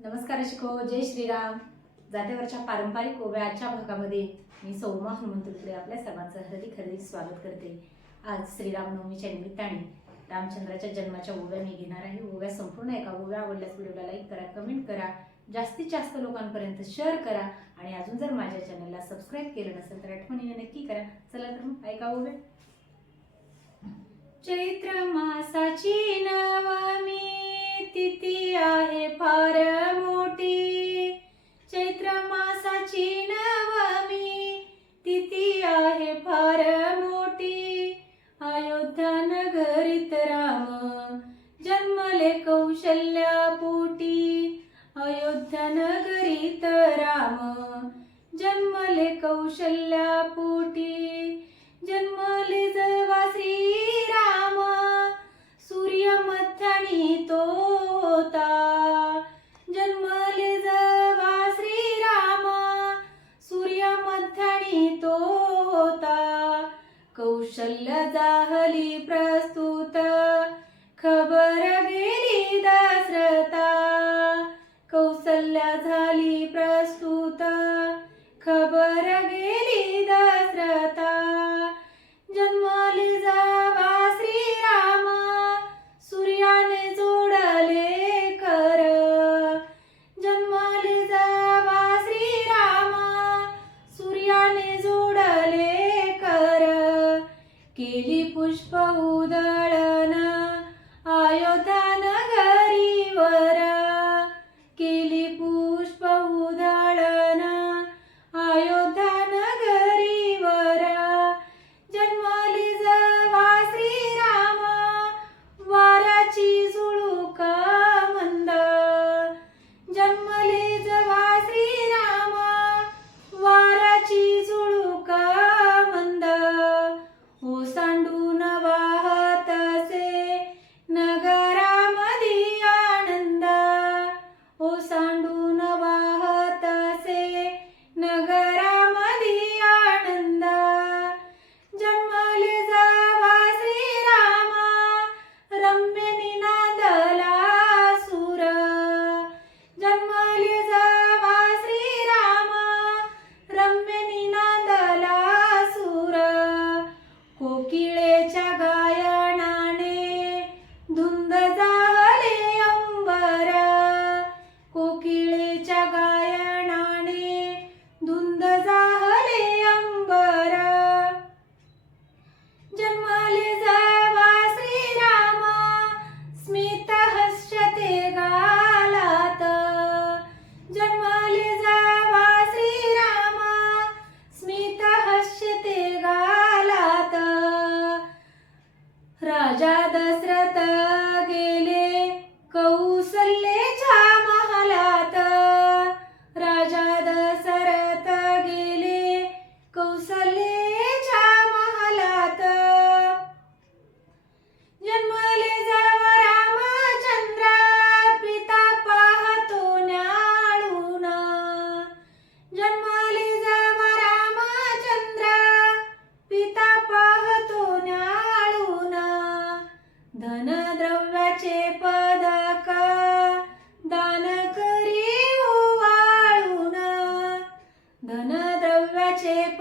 नमस्कार शिको जय श्रीराम. जात्यावरच्या पारंपरिक ओव्याच्या भागामध्ये मी सौमा हनुमंतुकडे आपल्या सर्वांचं हृदय खरेदी स्वागत करते. आज श्रीरामनवमीच्या निमित्ताने रामचंद्राच्या जन्माच्या ओव्या मी घेणार आहे. ओव्या संपूर्ण एका ओव्या आवडल्यास व्हिडिओला लाईक करा कमेंट करा जास्तीत जास्त लोकांपर्यंत शेअर करा आणि अजून जर माझ्या चॅनलला सबस्क्राईब केलं नसेल तर आठवणीने नक्की करा. चला तर मग ऐका ओव्या. चैत्र मासाची फार मोठी अयोध्या नगरीत राम. जन्मले कौशल्या पोटी अयोध्या नगरीत राम. जन्मले कौशल्या पोटी जन्म खबर गेली दासरता. कौसल्या झाली प्रस्तुत. खबर गेली दासरता. जन्मले जावा श्रीराम. सूर्याने जोडले कर. जन्मले जावा श्रीराम. सूर्याने जोडले कर. केली पुष्प उदळ கீழே గగన ద్రవ్య చేప